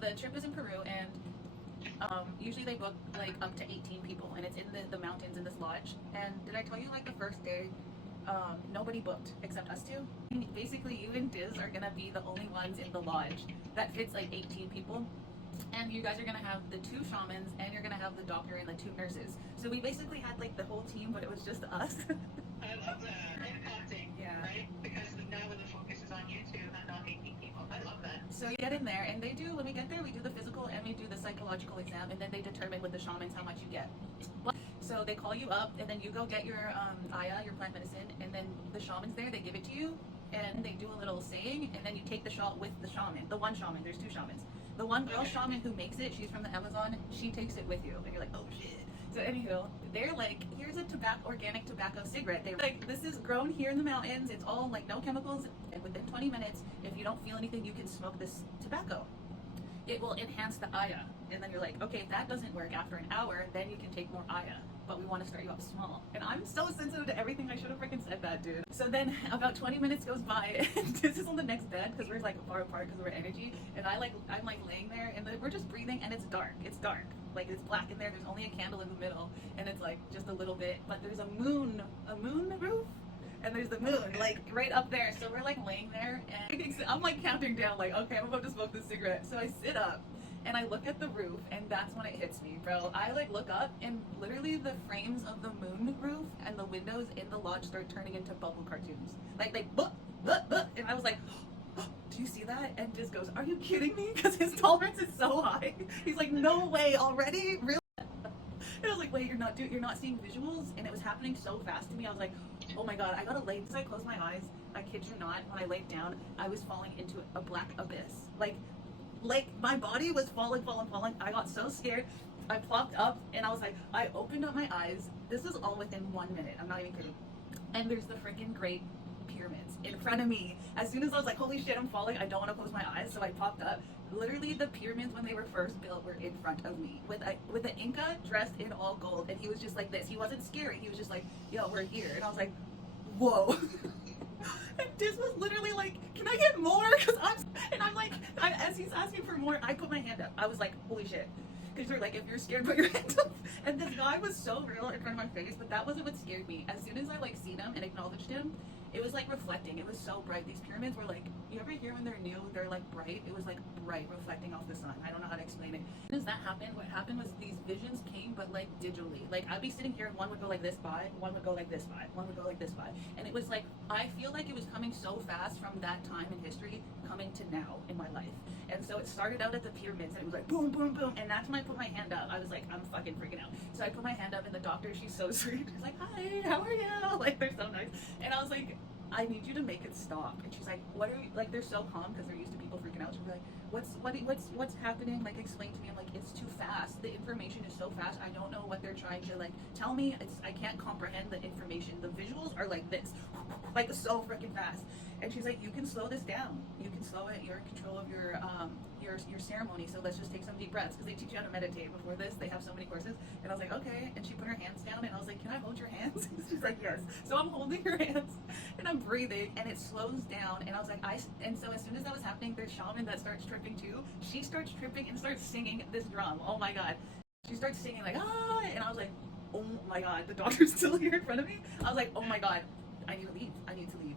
So the trip is in Peru, and usually they book like up to 18 people, and it's in the mountains in this lodge. And did I tell you like the first day, nobody booked except us two? Basically, you and Diz are gonna be the only ones in the lodge that fits like 18 people. And you guys are gonna have the 2 shamans, and you're gonna have the doctor and the 2 nurses. So we basically had like the whole team, but it was just us. I love that. Impacting, Yeah. right? Because now when the focus is on you two and not 18 people. I love that. So you get in there, and they do, when we get there, we do the physical and we do the psychological exam, and then they determine with the shamans how much you get. So they call you up, and then you go get your your plant medicine, and then the shaman's there, they give it to you, and they do a little saying, and then you take the shot with the shaman. The one shaman, there's 2 shamans. The one girl shaman who makes it, she's from the Amazon, she takes it with you, and you're like, oh shit. So anywho, they're like, here's a organic tobacco cigarette. They're like, this is grown here in the mountains. It's all like no chemicals. And within 20 minutes, if you don't feel anything, you can smoke this tobacco. It will enhance the aya. And then you're like, okay, if that doesn't work after an hour, then you can take more aya. But we want to start you off small. And I'm so sensitive to everything. I should have freaking said that, dude. So then about 20 minutes goes by, and this is on the next bed because we're like far apart because of our energy. And I'm like laying there, and we're just breathing, and it's dark. It's dark. Like it's black in there. There's only a candle in the middle, and it's like just a little bit. But there's a moon roof, and there's the moon like right up there. So we're like laying there, and I'm like counting down, like, okay, I'm about to smoke this cigarette. So I sit up, and I look at the roof, and that's when it hits me, bro. I like look up, and literally the frames of the moon roof and the windows in the lodge start turning into bubble cartoons. Like and I was like, do you see that? And just goes, are you kidding me? Because his tolerance is so high. He's like, no way, already? Really? And I was like, wait, you're not seeing visuals? And it was happening so fast to me. I was like, oh my god, I gotta lay. So I closed my eyes. I kid you not, when I laid down, I was falling into a black abyss. Like my body was falling. I got so scared. I plopped up, and I was like, I opened up my eyes. This is all within 1 minute. I'm not even kidding. And there's the freaking Great Pyramids in front of me. As soon as I was like, holy shit, I'm falling, I don't want to close my eyes, so I popped up. Literally, the pyramids when they were first built were in front of me with an Inca dressed in all gold, and he was just like this. He wasn't scary. He was just like, yo, we're here. And I was like, whoa. And Diz was literally like, can I get more? I'm like, as he's asking for more, I put my hand up. I was like, holy shit. Because they're like, if you're scared, put your hand up. And this guy was so real in front of my face, but that wasn't what scared me. As soon as I like seen him and acknowledged him, it was like reflecting. It was so bright. These pyramids were like, you ever hear when they're new, they're like bright? It was like bright, reflecting off the sun. I don't know how to explain it. As soon as that happened, what happened was these visions came, but like digitally. Like I'd be sitting here, and one would go like this by, one would go like this by, one would go like this by. And it was like, I feel like it was coming so fast from that time in history, coming to now in my life. And so it started out at the pyramids, and it was like boom, boom, boom. And that's when I put my hand up. I was like, I'm fucking freaking out. So I put my hand up, and the doctor, she's so sweet. She's like, hi, how are you? Like, they're so nice. And I was like, I need you to make it stop. And she's like, what are you, like, they're so calm because they're used to people freaking out. She'll be like, what's happening? Like, explain to me. I'm like, it's too fast. The information is so fast. I don't know what they're trying to like tell me. I can't comprehend the information. The visuals are like this, like so freaking fast. And she's like, you can slow this down. You can slow it. You're in control of your ceremony. So let's just take some deep breaths, because they teach you how to meditate before this. They have so many courses. And I was like, okay. And she put her hands down, and I was like, can I hold your hands? She's like, yes. So I'm holding her hands, and I'm breathing, and it slows down. And I was like, and so as soon as that was happening, there's shaman that starts tripping too. She starts tripping and starts singing this drum. Oh my god. She starts singing like, ah, and I was like, oh my god, the doctor's still here in front of me. I was like, oh my god, I need to leave.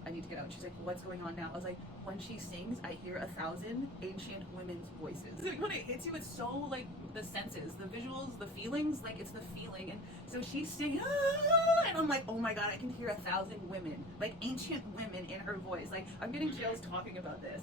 I need to get out. She's like, what's going on now? I was like, when she sings, I hear 1,000 ancient women's voices. When it hits you, it's so like the senses, the visuals, the feelings, like it's the feeling. And so she's singing, ah, and I'm like, oh my god, I can hear 1,000 women, like ancient women in her voice. Like, I'm getting chills talking about this.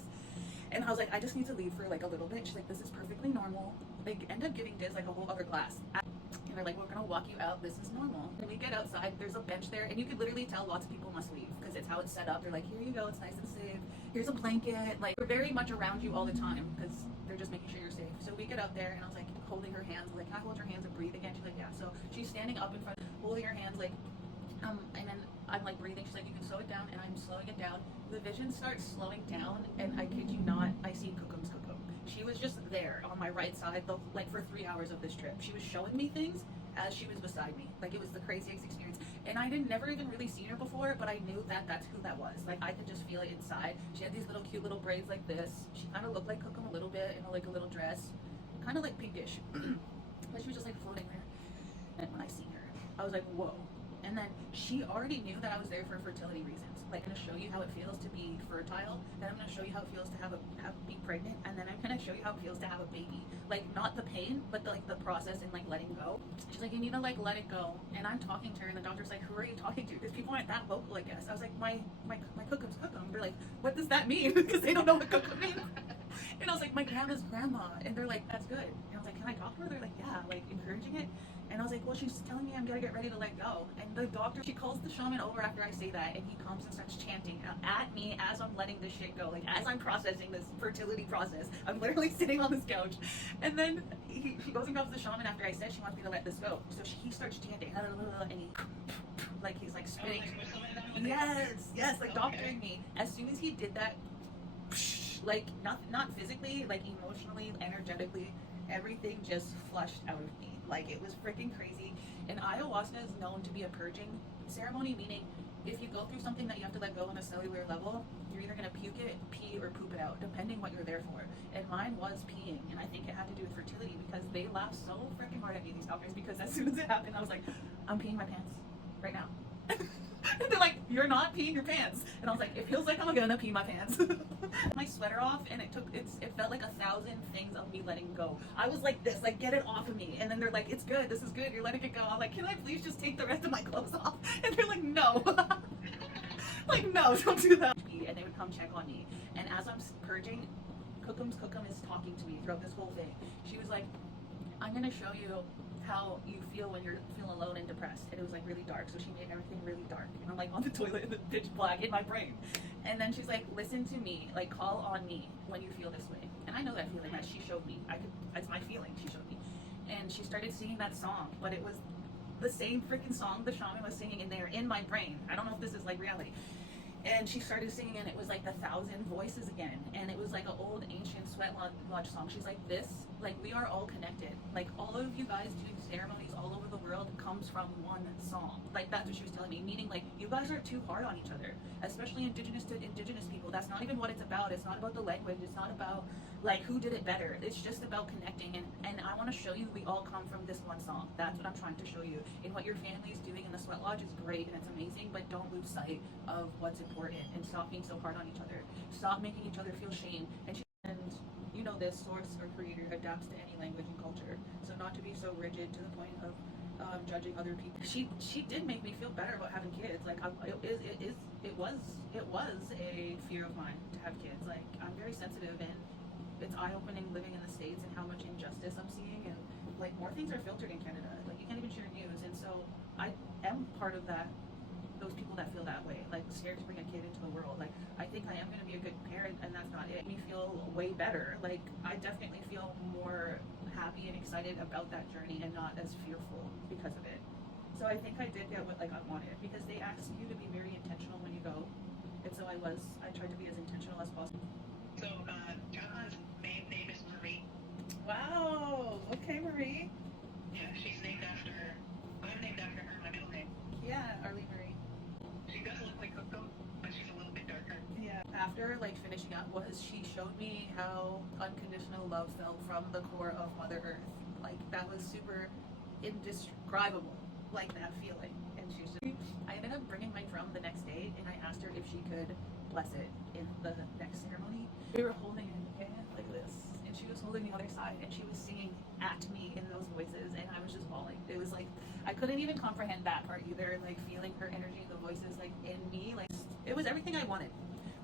And I was like, I just need to leave for like a little bit. She's like, this is perfectly normal. They end up giving Diz like a whole other glass. And they're like, we're gonna walk you out, this is normal. When we get outside, there's a bench there, and you could literally tell lots of people must leave, because it's how it's set up. They're like, here you go, it's nice and safe. Here's a blanket. Like, we're very much around you all the time, because they're just making sure you're safe. So we get out there, and I was like, holding her hands, like, can I hold your hands and breathe again? She's like, yeah. So she's standing up in front, holding her hands, like, and then I'm like breathing. She's like, you can slow it down, and I'm slowing it down. The vision starts slowing down, and I kid you not, I see Kukum's Kukum. She was just there on my right side, like for 3 hours of this trip. She was showing me things as she was beside me. Like, it was the craziest experience. And I didn't never even really seen her before, but I knew that that's who that was. Like, I could just feel it inside. She had these little cute little braids like this. She kind of looked like Cookum a little bit in like a little dress, kind of like pinkish. But she was just like floating there. And when I seen her, I was like, whoa. And then she already knew that I was there for fertility reasons. Like, I'm gonna show you how it feels to be fertile. Then I'm gonna show you how it feels to be pregnant. And then I'm gonna show you how it feels to have a baby. Like, not the pain, but the process and like letting go. She's like, you need to like let it go. And I'm talking to her, and the doctor's like, who are you talking to? Because people aren't that vocal, I guess. I was like, my cookum's cookum. They're like, what does that mean? Because they don't know what cookum means. And I was like, my grandma's grandma. And they're like, that's good. And I was like, can I talk to her? They're like, yeah, like encouraging it. And I was like, well, she's telling me I'm gonna get ready to let go. And the doctor, she calls the shaman over after I say that, and he comes and starts chanting at me as I'm letting this shit go. Like, as I'm processing this fertility process, I'm literally sitting on this couch. And then she goes and grabs the shaman after I said she wants me to let this go. So he starts chanting, and he, like, he's like spitting. Yes, like doctoring me. As soon as he did that, like, not physically, like emotionally, energetically, everything just flushed out of me. Like, it was freaking crazy. And ayahuasca is known to be a purging ceremony, meaning if you go through something that you have to let go on a cellular level, you're either gonna puke it, pee, or poop it out, depending what you're there for. And mine was peeing, and I think it had to do with fertility, because they laughed so freaking hard at me, these doctors, because as soon as it happened, I was like, I'm peeing my pants right now. And they're like, you're not peeing your pants. And I was like, it feels like I'm gonna pee my pants. My sweater off, and it felt like 1,000 things of me letting go. I was like this, like, get it off of me. And then they're like, it's good, this is good, you're letting it go. I'm like, can I please just take the rest of my clothes off? And they're like, no. Like, no, don't do that. And they would come check on me. And as I'm purging, Cookum is talking to me throughout this whole thing. She was like, I'm gonna show you how you feel when you're feeling alone and depressed. And it was like really dark, so she made everything really dark. And I'm like on the toilet in the pitch black in my brain. And then she's like, listen to me, like, call on me when you feel this way. And I know that feeling that she showed me. It's my feeling she showed me. And she started singing that song, but it was the same freaking song the shaman was singing in there in my brain. I don't know if this is like reality. And she started singing, and it was like 1,000 voices again. And it was like an old ancient sweat lodge song. She's like, this, like, we are all connected. Like, all of you guys doing ceremonies all over the world comes from one song. Like, that's what she was telling me. Meaning, like, you guys are too hard on each other, especially indigenous to indigenous people. That's not even what it's about. It's not about the language. It's not about, like, who did it better. It's just about connecting. And I want to show you we all come from this one song. That's what I'm trying to show you. And what your family is doing in the sweat lodge is great, and it's amazing, but don't lose sight of what's important, and stop being so hard on each other. Stop making each other feel shame. And you know, this source or creator adapts to any language and culture. So not to be so rigid to the point of judging other people. She did make me feel better about having kids. Like, it was a fear of mine to have kids. Like, I'm very sensitive, and it's eye-opening living in the States and how much injustice I'm seeing, and like, more things are filtered in Canada. Like, you can't even share news. And so I am part of that, those people that feel that way, like, scared to bring a kid into the world. Like, I think I am going to be a good parent, and that's not it. It made me feel way better. Like, I definitely feel more happy and excited about that journey, and not as fearful because of it. So I think I did get what, like, I wanted, because they ask you to be very intentional when you go. And so I tried to be as intentional as possible. So, John's main name is Marie. Wow. Okay, Marie. Yeah, she's named after, I'm named after her, my middle name. Yeah, Arlie Marie. She does look like Coco, but she's a little bit darker. Yeah. After, like, finishing up, she showed me how unconditional love felt from the core of Mother Earth. Like, that was super indescribable, like, that feeling. And I ended up bringing my drum the next day, and I asked her if she could bless it in the next ceremony. We were holding it, okay, like this, and she was holding the other side, and she was singing at me in those voices, and I was just bawling. It was like, I couldn't even comprehend that part either, like, feeling her energy, the voices, like, in me. Like, it was everything I wanted.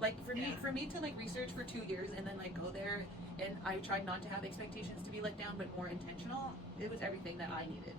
Like, for me to, like, research for 2 years and then, like, go there, and I tried not to have expectations to be let down, but more intentional, it was everything that I needed.